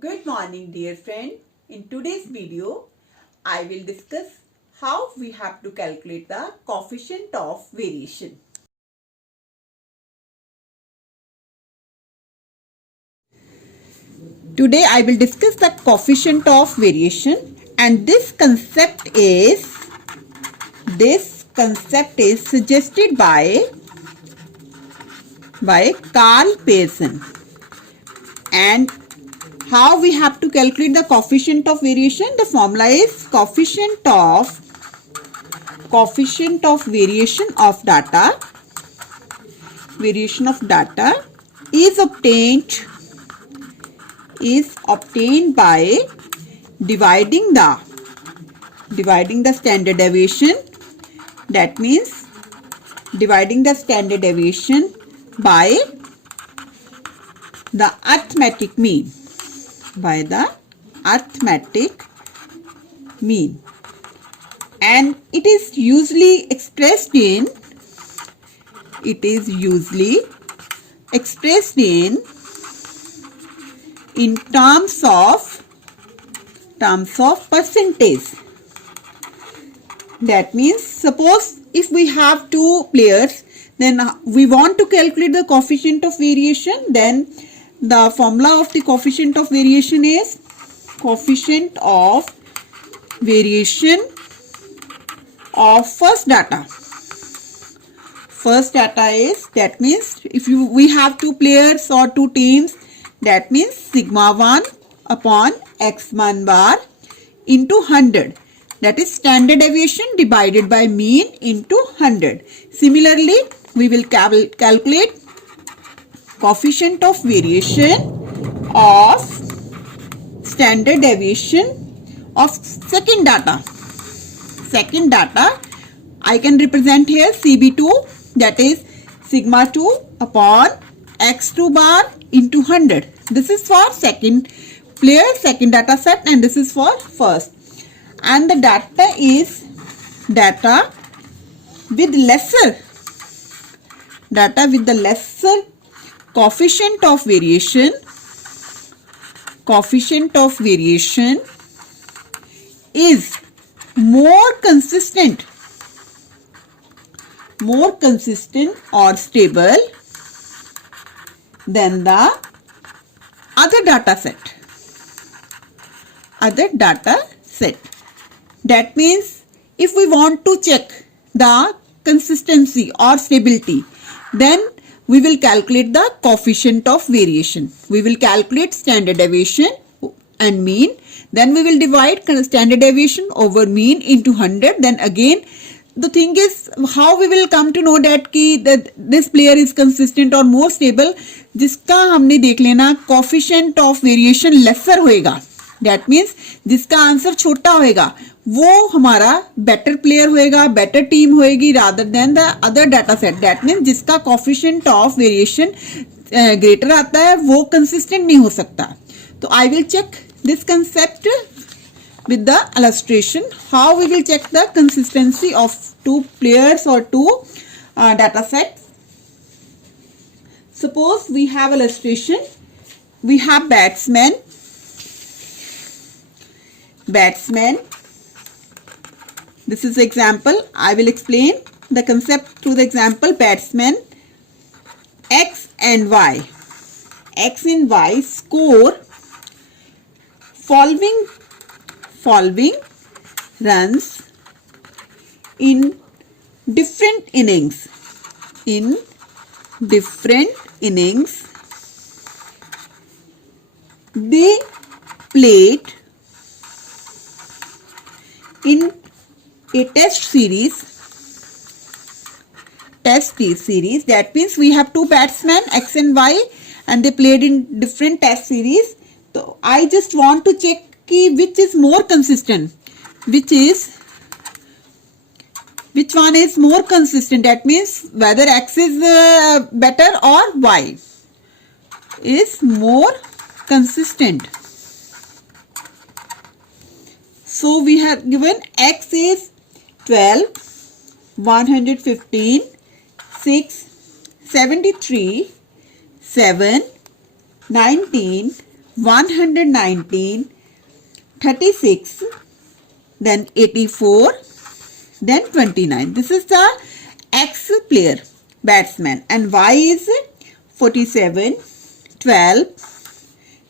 Good morning dear friend. In today's video, I will discuss how we have to calculate the coefficient of variation. Today I will discuss the coefficient of variation, and this concept is suggested by Carl Pearson. And how we have to calculate the coefficient of variation? The formula is coefficient of variation of data is obtained by dividing the standard deviation. That means dividing the standard deviation by the arithmetic mean. And it is usually expressed in terms of percentage. That means, suppose if we have two players, then we want to calculate the coefficient of variation. Then the formula of the coefficient of variation is coefficient of variation of first data. That means if we have two players or two teams, that means sigma 1 upon x1 bar into 100. That is standard deviation divided by mean into 100. Similarly, we will calculate coefficient of variation of standard deviation of second data. I can represent here CB2, that is sigma 2 upon x2 bar into 100. This is for second player, second data set, and this is for first. And the data is data with the lesser coefficient of variation. Coefficient of variation is more consistent or stable than the other data set. That means if we want to check the consistency or stability, then we will calculate the coefficient of variation. We will calculate standard deviation and mean. Then we will divide standard deviation over mean into 100. Then again, the thing is how we will come to know that this player is consistent or more stable. जिसका हमने देख लेना coefficient of variation lesser होएगा. That means जिसका answer छोटा होएगा वो हमारा better player होएगा, better team होएगी rather than the other data set. That means जिसका coefficient of variation greater आता है वो consistent नहीं हो सकता. तो I will check this concept with the illustration. How we will check the consistency of two players or two data sets. Suppose we have illustration. We have batsman. This is example. I will explain the concept through the example. Batsman X and Y score following runs in different innings. They played in a test series. That means we have two batsmen X and Y and they played in different test series. So I just want to check which is more consistent. Which one is more consistent? That means whether X is better or Y is more consistent. So we have given X is 12, 115, 6, 73, 7, 19, 119, 36, then 84, then 29. This is the X player, batsman, and Y is 47, 12,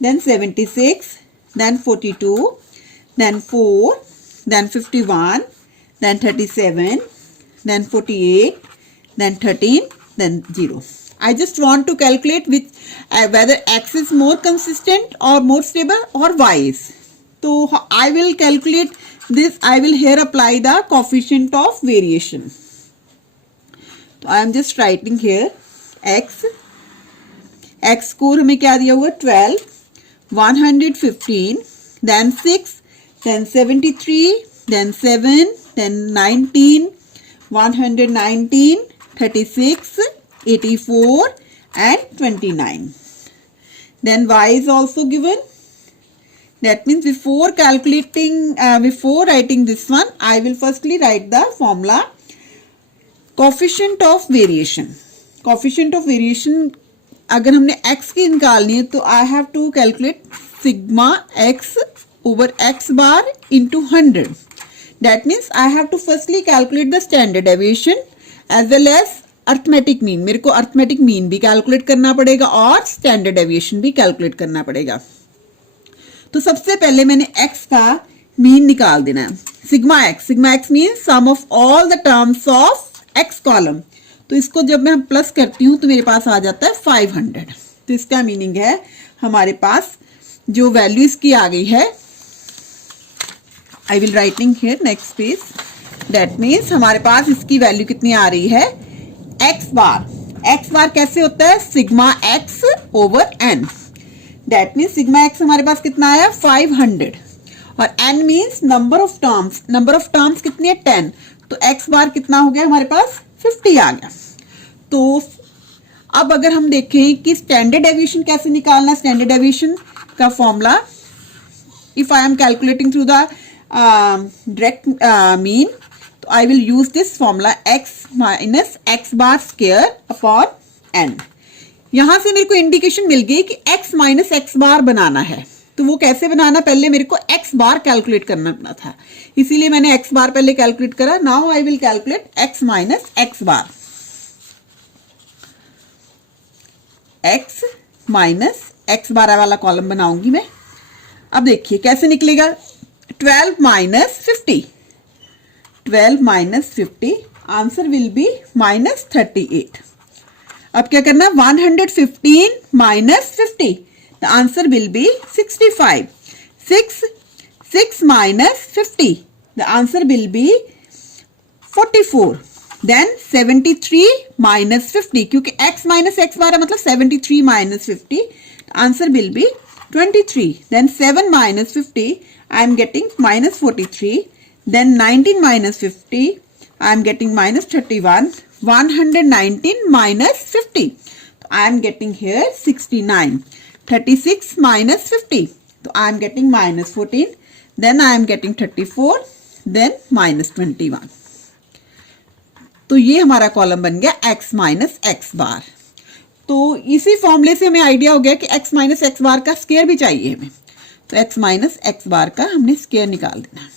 then 76, then 42, then 4, then 51, then 37, then 48, then 13, then 0. I just want to calculate which whether X is more consistent or more stable or Y is. So I will calculate this. I will here apply the coefficient of variation. So I am just writing here X score हमें क्या दिया हुआ 12, 115, then 6, then 73, then 7, then 19, 119, 36, 84 and 29. Then Y is also given. That means before writing this one, I will firstly write the formula coefficient of variation. Coefficient of variation अगर हमने x की निकालनी है तो I have to calculate sigma x over x bar into 100. That means I have to firstly calculate the standard deviation as well as arithmetic mean. मेरे को arithmetic mean भी calculate करना पड़ेगा और स्टैंडर्ड डेविएशन भी कैलकुलेट करना पड़ेगा. तो सबसे पहले मैंने x का मीन निकाल देना है. Sigma x mean sum of all the terms of x column. तो इसको जब मैं प्लस करती हूं तो मेरे पास आ जाता है 500. तो इसका मीनिंग है हमारे पास जो वैल्यू इसकी आ गई है, I will writing here next page. That means हमारे पास इसकी वैल्यू कितनी आ रही है x बार कैसे होता है sigma x over n. That means sigma x हमारे पास कितना आया 500 और n means number of terms कितनी है 10. तो x बार कितना हो गया हमारे पास 50 आ गया. तो अब अगर हम देखें कि स्टैंडर्ड डेविएशन कैसे निकालना है, स्टैंडर्ड डेविएशन का formula if I am calculating through the direct mean, तो I will use this formula x minus x bar square upon n. यहां से मेरे को इंडिकेशन मिल गई कि x माइनस x बार बनाना है. तो वो कैसे बनाना, पहले मेरे को x बार कैलकुलेट करना पड़ा था, इसीलिए मैंने x बार पहले कैलकुलेट करा. Now I will calculate x minus x bar. x minus x बार वाला कॉलम बनाऊंगी मैं. अब देखिए कैसे निकलेगा. 12 minus 50, answer will be minus 38. अब क्या करना, 115 minus 50, the answer will be 65. 6 minus 50, the answer will be 44. Then 73 minus 50, क्योंकि x minus x बार है मतलब 73 minus 50, the answer will be 23. Then 7 minus 50, I am getting minus 43. Then 19 minus 50, I am getting minus 31. 119 minus 50, so I am getting here 69. 36 minus 50, so I am getting minus 14. Then I am getting 34. Then minus 21. तो ये हमारा column बन गया x minus x बार. तो इसी फॉर्मूले से हमें आइडिया हो गया कि x माइनस x बार का स्क्वायर भी चाहिए हमें. तो x माइनस x बार का हमने स्क्वायर निकाल देना.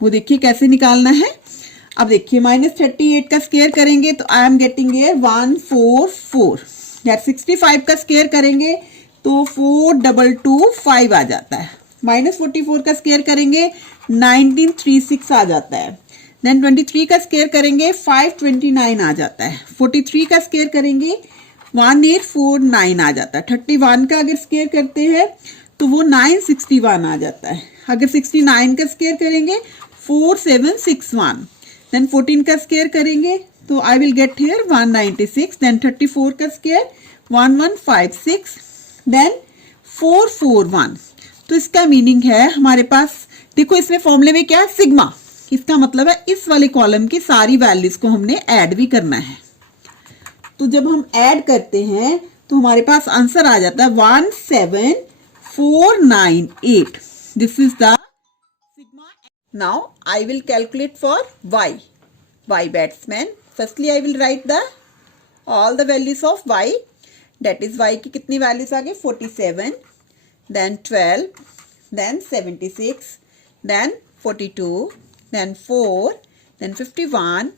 वो देखिए कैसे निकालना है. अब देखिए माइनस 38 का स्क्वायर करेंगे तो आई एम गेटिंग ये 144. या 65 का स्क्वायर करेंगे तो 4225 आ जाता है. माइनस 44 का स्क्वायर करेंगे 1936 आ जाता है. देन 23 का स्क्वायर करेंगे 529 आ जाता है. 43 का स्क्वायर करेंगे 1849 आ जाता है. 31 का अगर स्क्वायर करते हैं तो वो 961 आ जाता है. अगर 69 का स्क्वायर करेंगे 4761. देन 14 का स्क्वायर करेंगे तो I will get here 196. Then 34 का स्क्वायर 1156. देन 441. तो इसका मीनिंग है हमारे पास, देखो इसमें फॉर्मूले में क्या है सिग्मा. इसका मतलब है इस वाले कॉलम की सारी वैल्यूज को हमने ऐड भी करना है. तो जब हम ऐड करते हैं तो हमारे पास आंसर आ जाता है 17498. This is the sigma. Now I will calculate for y batsman. Firstly I will write all the values of y. That is y की कितनी वैल्यूज आ गई 47, then 12, then 76, then 42, then 4, then 51,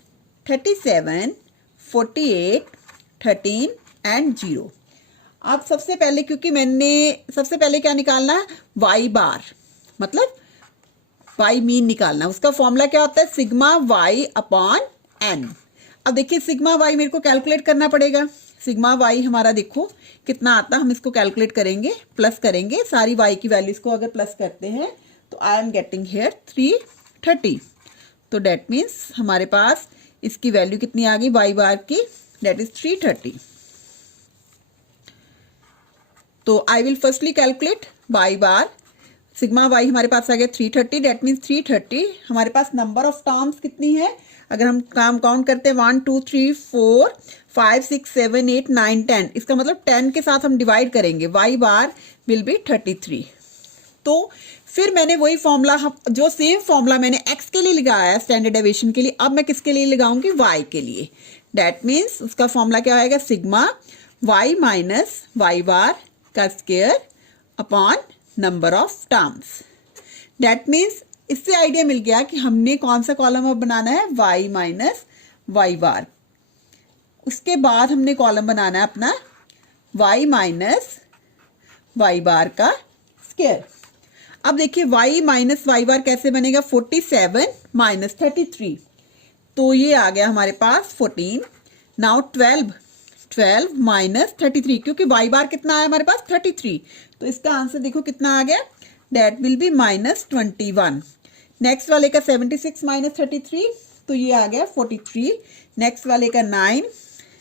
37, 48, 13 and 0। अब सबसे पहले क्योंकि मैंने सबसे पहले क्या निकालना है y बार, मतलब y मीन निकालना, उसका फॉर्मूला क्या होता है सिग्मा y अपॉन n। अब देखिए सिग्मा y मेरे को कैलकुलेट करना पड़ेगा। सिग्मा y हमारा देखो कितना आता है, हम इसको कैलकुलेट करेंगे, प्लस करेंगे सारी y की वैल्यूज को अगर प्लस करते हैं तो आई एम गेटिंग हेयर 330। तो डेट मीन्स हमारे पास इसकी वैल्यू कितनी आ गई y बार की, डेट इज 330। तो I will firstly calculate y bar. Sigma y हमारे पास आ गया 330, डेट मीन्स 330। हमारे पास नंबर ऑफ टर्म्स कितनी है, अगर हम काम काउंट करते हैं 1 2 3 4 5 6 7 8 9 10, इसका मतलब 10 के साथ हम डिवाइड करेंगे, y बार विल बी 33। तो फिर मैंने वही फॉर्मूला, जो सेम फॉर्मूला मैंने x के लिए लगाया स्टैंडर्ड डेविएशन के लिए, अब मैं किसके लिए लगाऊंगी y के लिए। डेट मीन्स उसका फॉर्मूला क्या आएगा sigma y minus y bar का square upon number of terms. That means इससे आइडिया मिल गया कि हमने कौन सा कॉलम अब बनाना है y माइनस y बार। उसके बाद हमने कॉलम बनाना है अपना y माइनस y बार का स्क्वायर। अब देखिए y माइनस y बार कैसे बनेगा, 47 माइनस 33, तो ये आ गया हमारे पास 14। नाउ 12 माइनस 33, क्योंकि y बार कितना आया हमारे पास 33, तो इसका आंसर देखो कितना आ गया, that will be minus 21। Next वाले का 76 माइनस 33, तो ये आ गया 43। नेक्स्ट वाले का 9,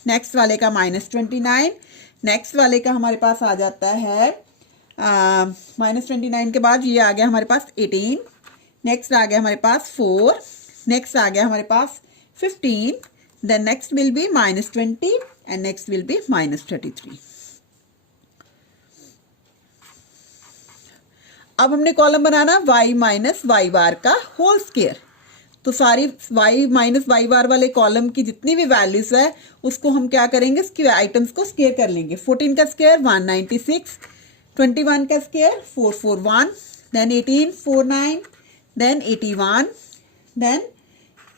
नेक्स्ट वाले का माइनस 29, नेक्स्ट वाले का हमारे पास आ जाता है माइनस 29 के बाद ये आ गया हमारे पास 18, नेक्स्ट आ गया हमारे पास 4, नेक्स्ट आ गया हमारे पास 15, then next will be minus 20 and next will be minus 33। अब हमने कॉलम बनाना y माइनस y बार का होल स्क्वायर, तो सारी y माइनस y बार वाले कॉलम की जितनी भी वैल्यूज है उसको हम क्या करेंगे, इसकी आइटम्स को स्क्वायर कर लेंगे। 14 का स्क्वायर 196, 21 का square 441, then 18 49, then 81, then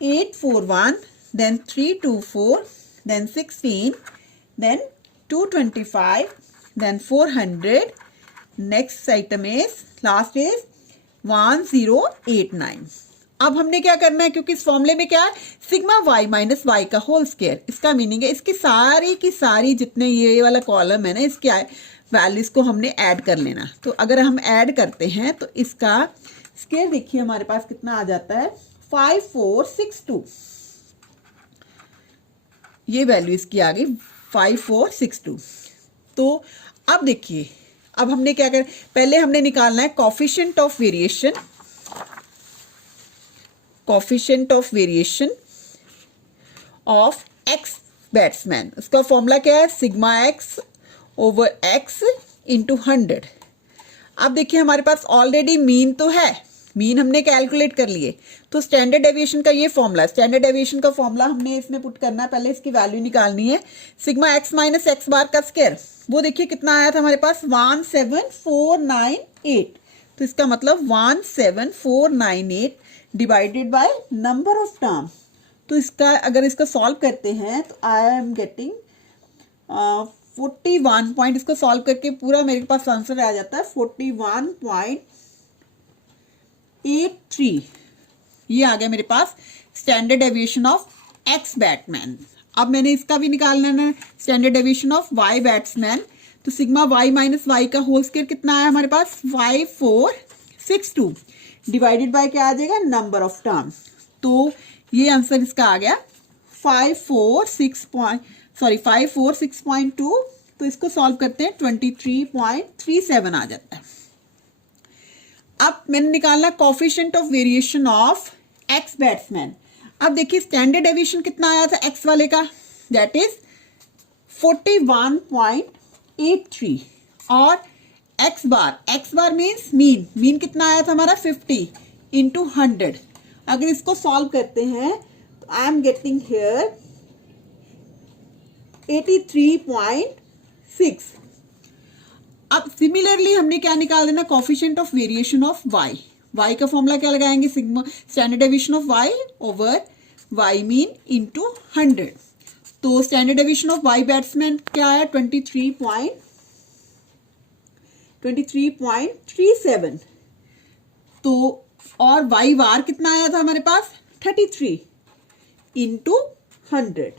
841, then 324, then 16, then 225, then 400, next item is last is 1089। अब हमने क्या करना है, क्योंकि इस फॉर्मूले में क्या है सिग्मा y माइनस y का होल स्क्वायर, इसका मीनिंग है इसकी सारी की सारी जितने ये वाला कॉलम है ना, इसके वैल्यूज को हमने ऐड कर लेना। तो अगर हम ऐड करते हैं तो इसका स्क्वायर देखिए हमारे पास कितना आ जाता है 5462, ये वैल्यू इसकी आ गई 5462। तो अब देखिए अब हमने क्या कर, पहले हमने निकालना है coefficient of variation, coefficient of variation of X batsman. उसका फॉर्मूला क्या है sigma x over x into 100। अब देखिए हमारे पास ऑलरेडी मीन तो है, मीन हमने कैलकुलेट कर लिए, तो स्टैंडर्ड डेविएशन का ये फॉर्मूला, स्टैंडर्ड डेविएशन का फॉर्मूला हमने इसमें पुट करना है, पहले इसकी वैल्यू निकालनी है। Sigma x minus x bar का स्क्वायर, वो देखिए कितना आया था हमारे पास 17498, तो इसका मतलब 17498 divided by number of term. तो इसका अगर इसको सॉल्व करते हैं तो आई एम गेटिंग 41 पॉइंट, इसको सॉल्व करके पूरा मेरे पास आंसर आ जाता है 41.83। ये आ गया मेरे पास standard deviation of X batsman. अब मैंने इसका भी निकालना है standard deviation of Y batsman, तो सिग्मा वाई माइनस वाई का होल स्क्वायर कितना आया हमारे पास 5462 डिवाइडेड बाय क्या आ जाएगा नंबर ऑफ टर्म। तो ये आंसर इसका आ गया 546.2, तो इसको सॉल्व करते हैं 23.37 आ जाता है। अब मैंने निकालना coefficient of variation of X batsman. अब देखिए स्टैंडर्ड डेविएशन कितना आया था एक्स वाले का, दैट इज 41.83 और एक्स बार मीन्स मीन कितना आया था हमारा 50 इंटू 100। अगर इसको सॉल्व करते हैं तो आई एम गेटिंग हियर 6। अब सिमिलरली हमने क्या निकाल देना, coefficient of variation of y। y का फॉर्मूला क्या लगाएंगे, sigma standard deviation of y over y mean into 100। तो standard deviation of y batsman क्या आया, 23.37। तो और y वार कितना आया था हमारे पास, 33 इंटू 100।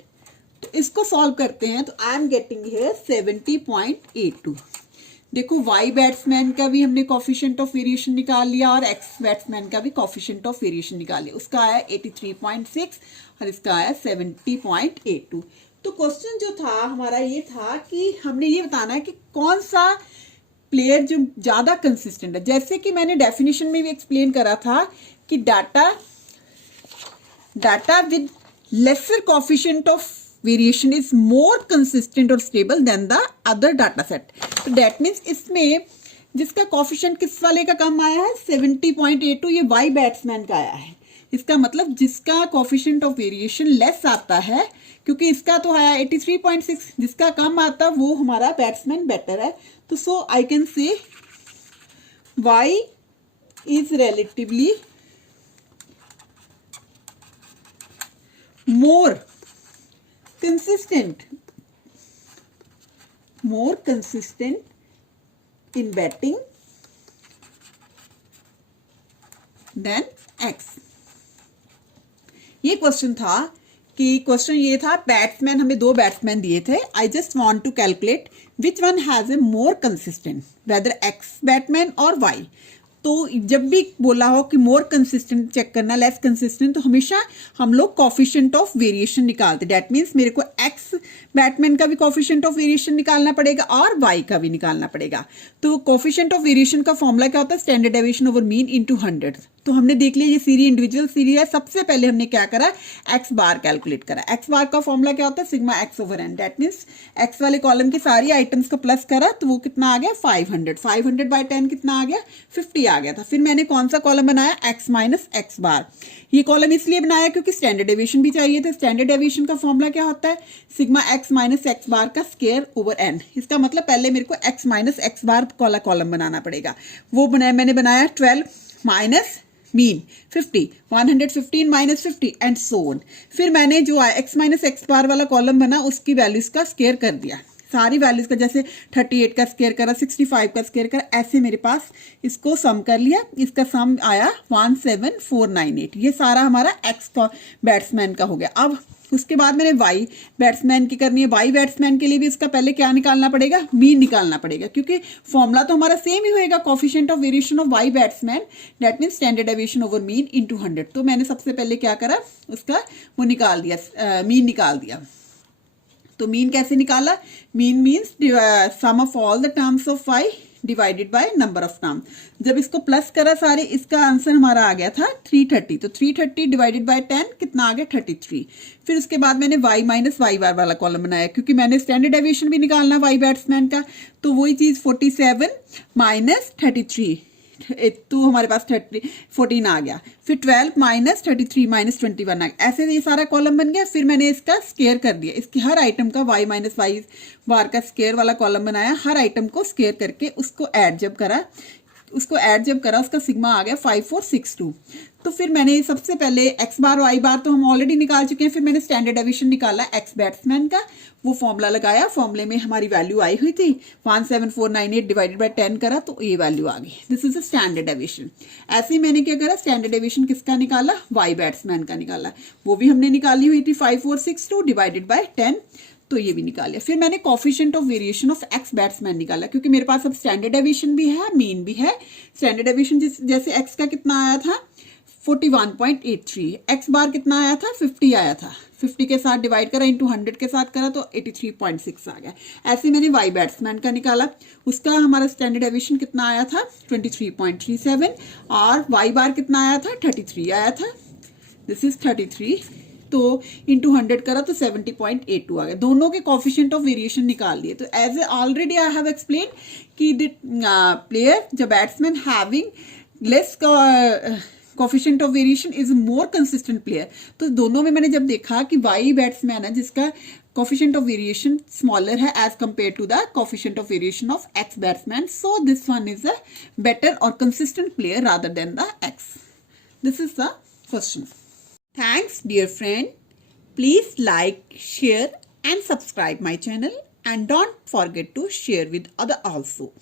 तो इसको सॉल्व करते हैं तो आई एम गेटिंग हियर 70.82। देखो y बैट्समैन का भी हमने कोफिशिएंट ऑफ वेरिएशन निकाल लिया और x बैट्समैन का भी कोफिशिएंट ऑफ वेरिएशन निकाल लिया। उसका आया 83.6 और इसका आया 70.82। तो क्वेश्चन जो था हमारा ये था कि हमने ये बताना है कि कौन सा प्लेयर जो ज्यादा कंसिस्टेंट है। जैसे कि मैंने डेफिनेशन में भी एक्सप्लेन करा था कि data with lesser coefficient of variation is more consistent और stable than the other data set. तो दैट मीन्स इसमें जिसका कोफिशिएंट किस वाले का कम आया है, 70.82, ये y बैट्समैन का आया है। इसका मतलब जिसका कोफिशिएंट ऑफ वेरिएशन लेस आता है, क्योंकि इसका तो आया 83.6, जिसका कम आता वो हमारा बैट्समैन बेटर है। तो so I can say y is relatively more consistent in batting than x। ये क्वेश्चन था कि क्वेश्चन ये था, बैट्समैन हमें 2 बैट्समैन दिए थे। I just want to calculate which one has a more consistent, whether x batsman और y. तो जब भी बोला हो कि मोर कंसिस्टेंट चेक करना, लेस कंसिस्टेंट, तो हमेशा हम लोग कोफिशिएंट ऑफ वेरिएशन निकालते। दैट मीन्स मेरे को एक्स बैट्समैन का भी कोफिशिएंट ऑफ वेरिएशन निकालना पड़ेगा और वाई का भी निकालना पड़ेगा। तो कोफिशिएंट ऑफ वेरिएशन का फॉर्मूला क्या होता है, standard deviation over mean into 100। तो हमने देख लिया ये सीरीज इंडिविजुअल सीरीज है। सबसे पहले हमने क्या करा, एक्स बार कैलकुलेट करा। एक्स बार का फॉर्मूला क्या होता है, sigma x over n. That means x वाले कॉलम की सारी आइटम्स को प्लस करा तो वो कितना आ गया, 500। 500 बाय 10 कितना आ गया, 50 आ गया था। फिर मैंने कौन सा कॉलम बनाया, एक्स माइनस एक्स बार। ये कॉलम इसलिए बनाया क्योंकि स्टैंडर्ड डेविएशन भी चाहिए था। स्टैंडर्ड डेविएशन का फॉर्मूला क्या होता है, sigma x minus x bar का स्क्वायर ओवर एन। इसका मतलब पहले मेरे को एक्स माइनस एक्स बार वाला कॉलम बनाना पड़ेगा। वो बनाया, मैंने बनाया 12 minus mean 50, 115 minus 50 and so on. फिर मैंने जो एक्स माइनस एक्स बार वाला कॉलम बना उसकी वैल्यूज का स्क्वायर कर दिया, सारी वैल्यूज का, जैसे 38 का स्क्वायर करा, 65 का स्क्वायर करा, ऐसे मेरे पास इसको सम कर लिया। इसका सम आया 17498। ये सारा हमारा एक्स का बैट्समैन का हो गया। अब उसके बाद मैंने वाई बैट्समैन की करनी है। वाई बैट्समैन के लिए भी इसका पहले क्या निकालना पड़ेगा, मीन निकालना पड़ेगा, क्योंकि फॉर्मूला तो हमारा सेम ही होएगा, coefficient of variation of Y batsman, that means standard deviation over mean into 100। तो मैंने सबसे पहले क्या करा, उसका वो निकाल दिया, मीन निकाल दिया। तो मीन कैसे निकाला, mean means sum of all the terms of y divided by number of term. जब इसको प्लस करा सारे, इसका आंसर हमारा आ गया था 330। तो 330 डिवाइडेड बाय 10 कितना आ गया, 33। फिर उसके बाद मैंने y माइनस वाई बार वाला कॉलम बनाया, क्योंकि मैंने स्टैंडर्ड डेविएशन भी निकालना वाई बैट्समैन का। तो वही चीज 47 माइनस 33, तो हमारे पास 14 आ गया। फिर 12 माइनस 33 माइनस 21 आ गया। ऐसे ये सारा कॉलम बन गया। फिर मैंने इसका स्क्वायर कर दिया, इसकी हर आइटम का y माइनस वाई बार का स्क्वायर वाला कॉलम बनाया। हर आइटम को स्क्वायर करके उसको ऐड जब करा, उसका सिग्मा आ गया 5462। तो फिर मैंने सबसे पहले एक्स बार वाई बार तो हम ऑलरेडी निकाल चुके हैं। फिर मैंने स्टैंडर्ड डेविएशन निकाला एक्स बैट्समैन का, वो फॉर्मूला लगाया। फॉर्मूले में हमारी वैल्यू आई हुई थी 17498 डिवाइडेड बाय 10 करा तो ये वैल्यू आ गई। This is a standard deviation. ऐसे ही मैंने क्या करा, स्टैंडर्ड डेविएशन किसका निकाला, वाई बैट्समैन का निकाला। वो भी हमने निकाली हुई थी 5462 डिवाइडेड बाय 10, तो ये भी निकाल लिया। फिर मैंने coefficient of variation of X batsman निकाला, क्योंकि मेरे पास अब स्टैंडर्ड डेविएशन भी है, मीन भी है। स्टैंडर्ड डेविएशन जैसे एक्स का कितना आया था 41.83, एक्स बार कितना आया था 50 आया था, 50 के साथ डिवाइड करा इंटू 100 के साथ करा तो 83.6 आ गया। ऐसे मैंने वाई बैट्समैन का निकाला, उसका हमारा स्टैंडर्ड डेविएशन कितना आया था 23.37 और वाई बार कितना आया था 33 आया था। दिस इज 33, तो इंटू 100 करा तो 70.82 आ गया। दोनों के कोफिशिएंट ऑफ वेरिएशन निकाल दिए। तो as a already I have explain कि the player, the batsman having less coefficient of variation is more consistent player. तो दोनों में मैंने जब देखा कि वाई बैट्समैन है जिसका coefficient of variation smaller है as compared to the coefficient of variation of X batsman. So this one is a better or consistent player rather than the X. This is the question. Thanks dear friend. Please like, share and subscribe my channel, and don't forget to share with other also.